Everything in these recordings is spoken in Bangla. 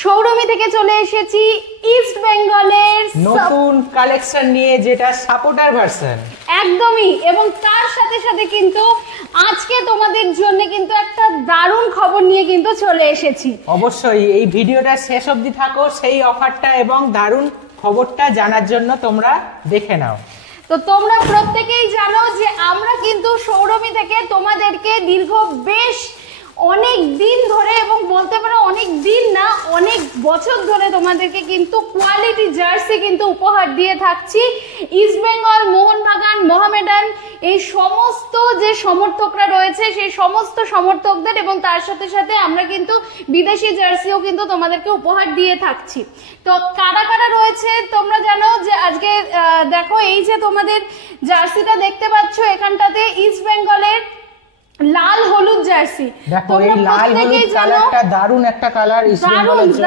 সৌরমী থেকে চলে এসেছি ইস্ট বেঙ্গলের নতুন কালেকশন নিয়ে, যেটা সাপোর্টার ভার্সন একদমই। এবং তার সাথে সাথে কিন্তু আজকে তোমাদের জন্য কিন্তু একটা দারুণ খবর নিয়ে কিন্তু চলে এসেছি। অবশ্যই এই ভিডিওটা শেষ অবধি থাকো, সেই অফারটা এবং দারুণ খবরটা জানার জন্য তোমরা দেখে নাও। তো তোমরা প্রত্যেকেই জানো যে আমরা কিন্তু সৌরমী থেকে তোমাদেরকে দীর্ঘ বেশ অনেক দিন ধরে, এবং বলতে পারো অনেক দিন না অনেক বছর ধরে তোমাদেরকে কিন্তু কোয়ালিটি জার্সি কিন্তু উপহার দিয়ে থাকছি। ইস্ট বেঙ্গল, মোহনবাগান, মোহামেডান এই সমস্ত যে সমর্থকরা রয়েছে সেই সমস্ত সমর্থকদের, এবং তার সাথে সাথে আমরা কিন্তু বিদেশি জার্সিও কিন্তু তোমাদেরকে উপহার দিয়ে থাকছি। তো কারা কারা রয়েছে তোমরা জানো যে আজকে দেখো এই যে তোমাদের জার্সিটা দেখতে পাচ্ছ এখানটাতে ইস্ট বেঙ্গলের লাল হলুদ জার্সি। দেখো এই লাল হলুদ কালারটা দারুণ একটা কালার, ইস্ট বেঙ্গলের জন্য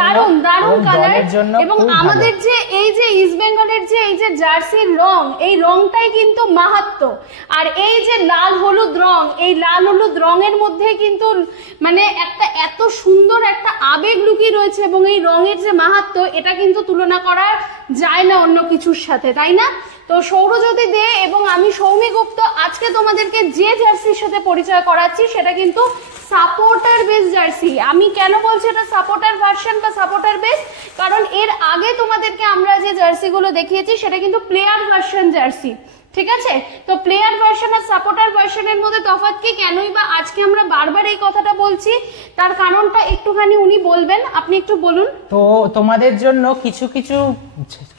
দারুণ কালার। এবং আমাদের যে এই যে ইস্ট বেঙ্গলের যে এই যে জার্সির রং, এই রংটাই কিন্তু মাহাত্ম্য। আর এই যে লাল হলুদ রং, এই লাল হলুদ রঙের মধ্যে কিন্তু মানে একটা এত সুন্দর একটা আবেগ লুকিয়ে রয়েছে, এবং এই রঙের যে মাহাত্ম্য এটা কিন্তু তুলনা করা যায় না অন্য কিছুর সাথে, তাই না? তো সৌরজ্যোতি দে এবং আমি সৌমি গুপ্ত আজকে তোমাদেরকে যে জার্সির সাথে পরিচয় করাচ্ছি সেটা কিন্তু সাপোর্টার বেস জার্সি। আমি কেন বলছি এটা সাপোর্টার ভার্সন বা সাপোর্টার বেস, কারণ এর আগে তোমাদেরকে আমরা যে জার্সিগুলো দেখিয়েছি সেটা কিন্তু প্লেয়ার ভার্সন জার্সি, ঠিক আছে? তো প্লেয়ার ভার্সন আর সাপোর্টার ভার্সনের মধ্যে তফাৎ কি, কেনই বা আজকে আমরা বারবার এই কথাটা বলছি, তার কারণটা একটুখানি উনি বলবেন, আপনি একটু বলুন। তো তোমাদের জন্য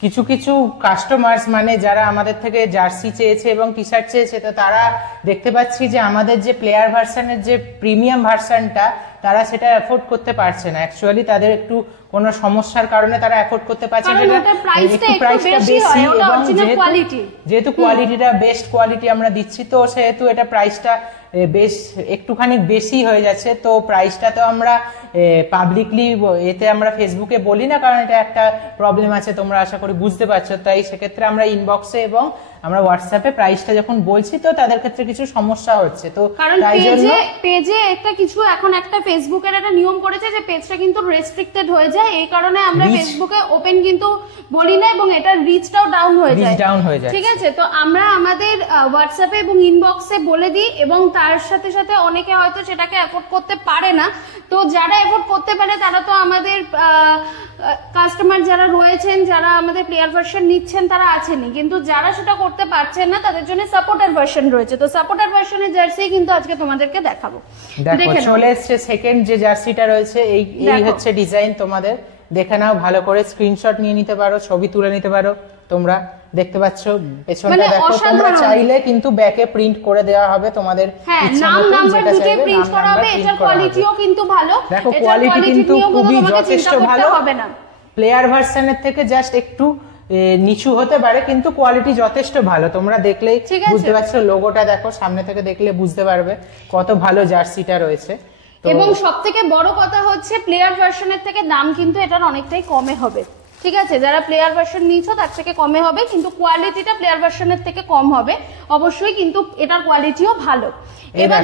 কিছু কিছু কাস্টমার্স মানে যারা আমাদের থেকে জার্সি চেয়েছে এবং টি শার্ট চেয়েছে, তো তারা দেখতে পাচ্ছি যে আমাদের যে প্লেয়ার ভার্সনের যে প্রিমিয়াম ভার্সনটা তারা সেটা অ্যাফোর্ড করতে পারছে না। অ্যাকচুয়ালি তাদের একটু কোনো সমস্যার কারণে তারা অ্যাফোর্ড করতে পারছে না, একটু প্রাইসটা বেশি, যেহেতু কোয়ালিটিটা বেস্ট কোয়ালিটি আমরা দিচ্ছি, তো সেহেতু এটা প্রাইসটা বেশ একটুখানি বেশি হয়ে যাচ্ছে। তো প্রাইসটা তো আমরা পাবলিকলি এতে আমরা ফেসবুকে বলি না, কারণ এটা একটা প্রবলেম আছে, তোমরা আশা করি বুঝতে পারছো। তাই সেক্ষেত্রে আমরা ইনবক্সে এবং আমরা হোয়াটসঅ্যাপে প্রাইসটা যখন বলছি, তো তাদের ক্ষেত্রে কিছু সমস্যা হচ্ছে। তো কারণ পেজে একটা কিছু এখন একটা ফেসবুকের একটা নিয়ম করেছে যে পেজটা কিন্তু রেস্ট্রিক্টেড হয়ে যায়, এই কারণে আমরা ফেসবুকে ওপেন কিন্তু বলি না, এবং এটা রিচটাও ডাউন হয়ে যায়, ঠিক আছে? তো আমরা আমাদের হোয়াটসঅ্যাপে এবং ইনবক্সে বলে দিই, এবং তার সাথে সাথে অনেকে হয়তো সেটাকে অ্যাফোর্ড করতে পারে না। তো যারা অ্যাফোর্ড করতে পারে তারা তো আমাদের কাস্টমার যারা রয়েছেন, যারা আমাদের প্লেয়ার ভার্সন নিচ্ছেন তারা আছেনই, কিন্তু যারা সেটা করতে পারছেন না তাদের জন্য সাপোর্টার ভার্সন রয়েছে। তো সাপোর্টার ভার্সনের জার্সি কিন্তু আজকে তোমাদেরকে দেখাবো। দেখো চলে এসেছে সেকেন্ড যে জার্সিটা রয়েছে, এই হচ্ছে ডিজাইন, তোমাদের দেখে নাও ভালো করে, স্ক্রিনশট নিয়ে নিতে পারো, ছবি তুলে নিতে পারো। তোমরা দেখতে পাচ্ছ পেছনটা দেখো, তোমরা চাইলে কিন্তু ব্যাকে প্রিন্ট করে দেওয়া হবে তোমাদের ইচ্ছা মতো, যেটা চাইবে প্রিন্ট করা হবে। এটার কোয়ালিটিও কিন্তু ভালো, দেখো কোয়ালিটি কিন্তু খুবই যথেষ্ট ভালো। প্লেয়ার ভার্সনের থেকে জাস্ট একটু নিচু হতে পারে, কিন্তু কোয়ালিটি যথেষ্ট ভালো। তোমরা দেখলেই বুঝতে পারছো, লোগোটা দেখো, সামনে থেকে দেখলে বুঝতে পারবে কত ভালো জার্সিটা রয়েছে। এবং সবথেকে বড় কথা হচ্ছে প্লেয়ার ভার্সনের থেকে দাম কিন্তু এটার অনেকটাই কমে হবে, ঠিক আছে? যারা প্লেয়ার ভার্সন নিচ্ছ তার থেকে কমে হবে, কিন্তু কোয়ালিটিটা প্লেয়ার ভার্সনের থেকে কম হবে অবশ্যই, কিন্তু এটার কোয়ালিটিও ভালো। এবার